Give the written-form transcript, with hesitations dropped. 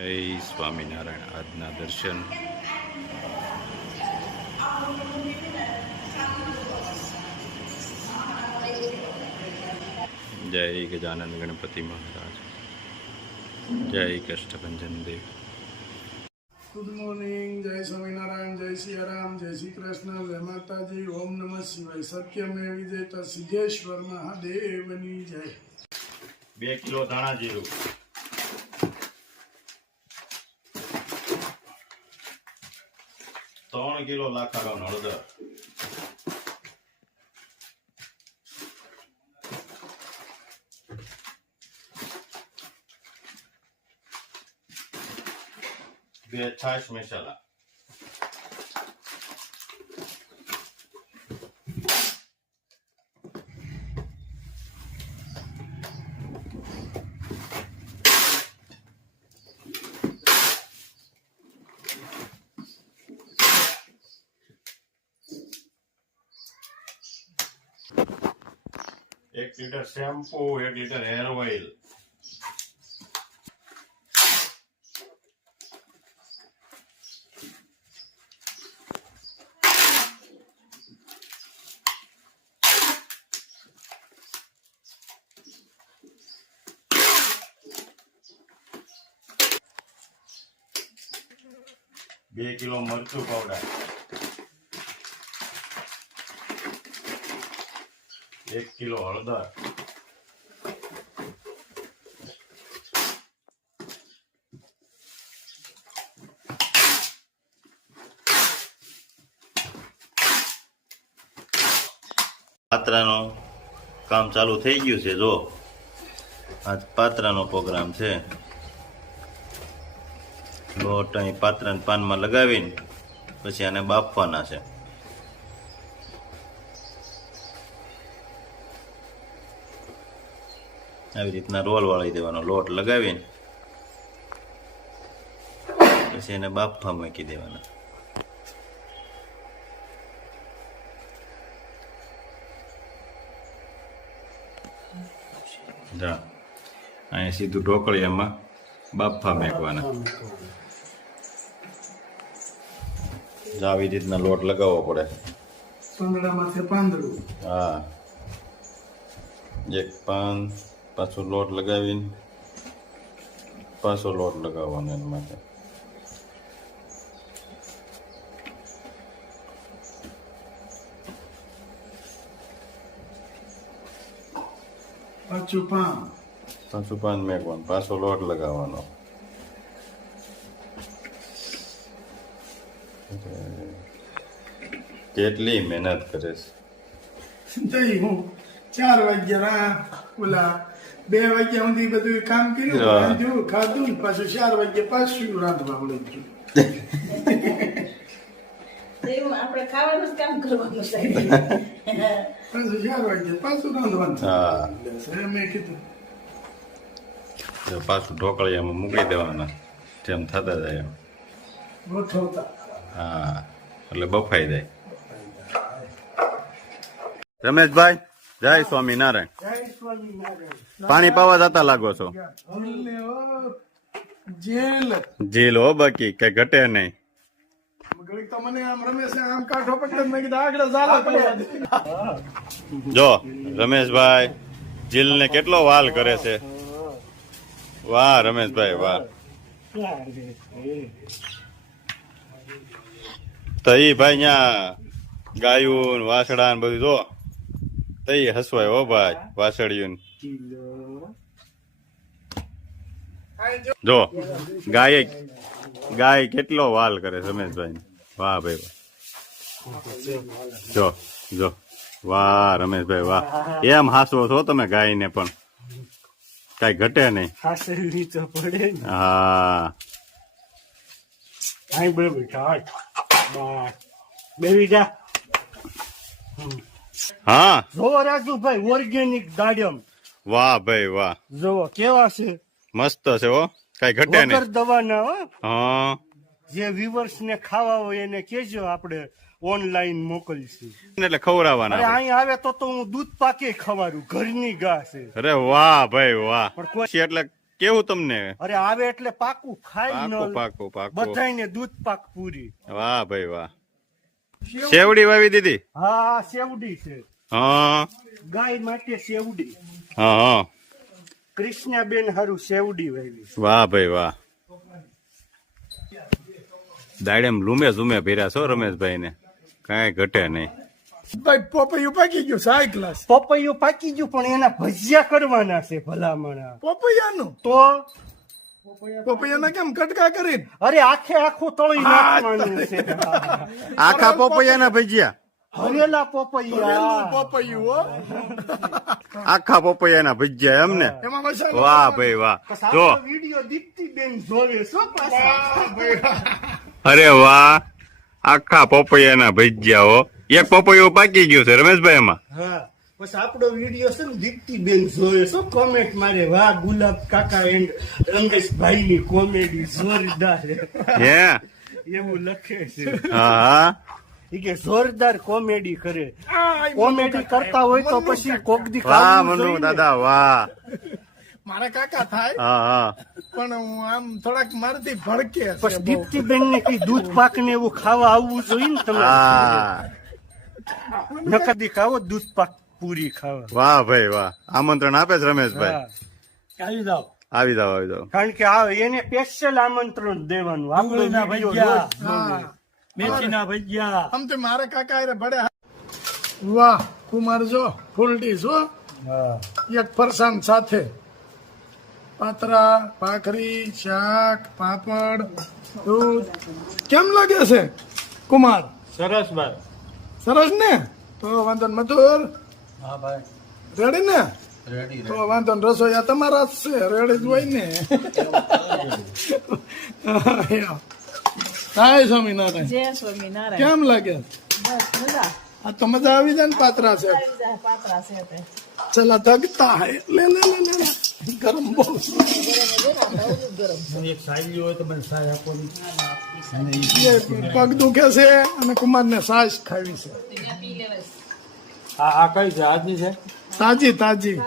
જય સ્વામિનારાયણ. આજના દર્શન જય ગજાનંદ ગણપતિ મહારાજ, જય કષ્ટભંજન દેવ. Good morning. જય સ્વામિનારાયણ, જય સિયારામ, જય શ્રી કૃષ્ણ, જય માતાજી, ઓમ નમઃ શિવાય. સત્યમે વિજેતા સિદ્ધેશ્વર મહાદેવની જય. 2 કિલો ધાણા જીરું, 3 કિલો લાખાનો હળદર, 2 છાશ મસાલા, 1 litre shampoo, 1 litre hair oil, બે કિલો મરચું પાવડર, 1 કિલો હળદર, પાત્રાનું કામ ચાલુ થઈ ગયું છે. જો આજ પાત્રાનો પ્રોગ્રામ છે. લોટ અહીં પાત્રાના પાનમાં લગાવીને પછી આને બાફવાના છે. આવી રીતના રોલ વાળી દેવાનો, લોટ લગાવીને પછી એને બાફવા મૂકી દેવાના. જા અહીંયા સીધું ઢોકળિયામાં બાફા મેકવાના. આવી રીતના લોટ લગાવવો પડે. પાંદડામાંથી પાંદડું. હા, એક પાન પાછો લોટ લગાવીને પાછો લોટ લગાવવાનો એના માટે. પાછું પાન મેકવાનું, પાછો લોટ લગાવવાનો. કેટલી મહેનત કરે છે. હું 4 વાગ્યા ઓલા 2 વાગ્યા સુધી બધું કામ કર્યું, ખાધું ને પાછું 4 વાગ્યા પાછું રાંધવા મળે. આપણે ખાવાનું કામ કરવાનું પાછું 4 વાગ્યા પાછું રાંધવાનું. હા, મેં કીધું પાછું ઢોકળિયામાં મૂકી દેવાના, જેમ થતા જાય એમ. ગોઠવતા. હા, એટલે બફાઈ જાય. રમેશભાઈ, જય સ્વામિનારાયણ. જય સ્વામિનારાયણ. પાણી પાવા જતા લાગો છો. જેલ જેલ હો, બાકી કઈ ઘટે નહીં. તો મને આમ રમેશ આમ કાઢો પકડે, મેં કીધું આગળ ઝાલા પડવા દે. જો રમેશભાઈ જીલ ને કેટલો વાલ કરે છે. વાહ રમેશભાઈ વાહ. તો ઈ ભાઈ ન્યા ગાયું વાસડા ને બધું જો તઈ હસવાય હો ભાઈ. વાસળિયું જો ગાય કેટલો વાલ કરે રમેશભાઈ. વાહ ભાઈ જો જો વાહ રમેશભાઈ વાહ. એમ હાસવો છો તમે ગાય ને પણ કઈ ઘટે નહીં. હા હા જોવો રાજુભાઈ, ઓર્ગેનિક દાડમ. વાહ ભાઈ વાહ, જોવો કેવા છે, મસ્ત છે હો, કઈ ઘટે વગર નહીં. દવાના હો. હા, જે વ્યુઅર્સ ને ખાવા હોય એને કેજો, આપણે ઓનલાઈન મોકલશું. એટલે ખવડાવવાના અરે આપણે. અહીં આવે તો હું દૂધ પાકે ખવાડું, ઘરની ઘા છે. અરે વાહ ભાઈ વાહ. પણ કોઈ પછી એટલે કેવું તમને? અરે આવે એટલે પાકું ખાઈ ન પાકું પાકું પાકું. બધાયને દૂધ પાક પૂરી. વાહ ભાઈ વાહ. શેવડી વાવી દીધી? હા સેવડી છે, હા ગાય માટે સેવડી. હા હા. કૃષ્ણાબેન હારું સેવડી વાવી. વાહ ભાઈ વાહ. દાડેમ લૂમે ઝૂમે ભર્યા છો રમેશભાઈ ને, કાંઈ ઘટે નહીં. ભાઈ પોપૈયું પાકી ગયું 6 ગ્લાસ. પપૈયું પાકી ગયું પણ એના ભજીયા કરવાના છે ભલામણા. પોપૈયાનું તો પોપૈયાના કેમ કટકા કરીને? અરે આખું તળી નાખવાનું છે. આખા પોપૈયાના ભજીયા? હરેલા પપૈયા. પોપૈયું હો. આખા પોપૈયાના ભજીયા એમ ને? એમાં મસાલો. વાહ ભાઈ વાહ. જો વિડીયો દીપ્તિબેન જોવે છો પાછા. અરે વાહ, આખા પોપૈયાના ભજીયા હો. એક પોપૈયું પાકી ગયું છે રમેશભાઈ એમાં. હા બસ આપણો વિડીયો છે ને દીપ્તિબેન જોવે છો, કોમેન્ટ મારે વાહ ગુલાબ કાકા એન્ડ રંગેશભાઈ ની કોમેડી જોરદાર હે? એવું લખે છે. હા હા. ઈ કે જોરદાર કોમેડી કરે. કોમેડી કરતા હોય તો પછી કોક દી વાહ કાઢવું મનુ જોઈએ ને. દાદા વાહ. મારા કાકા થાય હા હા. પણ હું આમ થોડાક મારથી ભડકે છે પછી બહુ. દીપ્તિબેન ને કઈ દૂધ પાક ને એવું ખાવા આવવું જોઈએ ને તમે. હા નકદી ખાવો દૂધ પાક પૂરી ખાવા. વાહ ભાઈ વાહ. આમંત્રણ આપે છે રમેશભાઈ? હા આવી જાવ. આવી જાવ આવી જાવ. કારણ કે એને સ્પેશિયલ આમંત્રણ દેવાનું. આપણો વિડીયો રોજ હા. મેથીના ભજીયા. આમ તો મારા કાકા હારે ભડે. વાહ કુમાર જો ફૂલ ડીશ હો. હા એક ફરસાણ સાથે પાતરા ભાખરી શાક પાપડ દૂધ. કેમ લાગે છે કુમાર? સરસ ભાઈ. સરસ ને? તો વાંધો નહીં. મધુર હા ભાઈ રેડી ને? તો વાંધો નહીં. રસોઈયા તમારા જ છે, રેડી જ હોય ને. હાય સ્વામિનારાયણ. જય સ્વામિનારાયણ. કેમ લાગે? બસ મજા આ તો મજા આવી જાય ને પાત્રા છે. આવી જાય, પાતળા છે તે. ચલા ધગતા હે. લે લે લે લે લે. ગરમ બહુ છે. એક સાયલી હોય તો મને સાય આપો. એ પગ દુખે છે અને કુમારને સાસ ખાવી છે. આ કઈ છે આજની છે? તાજી તાજી.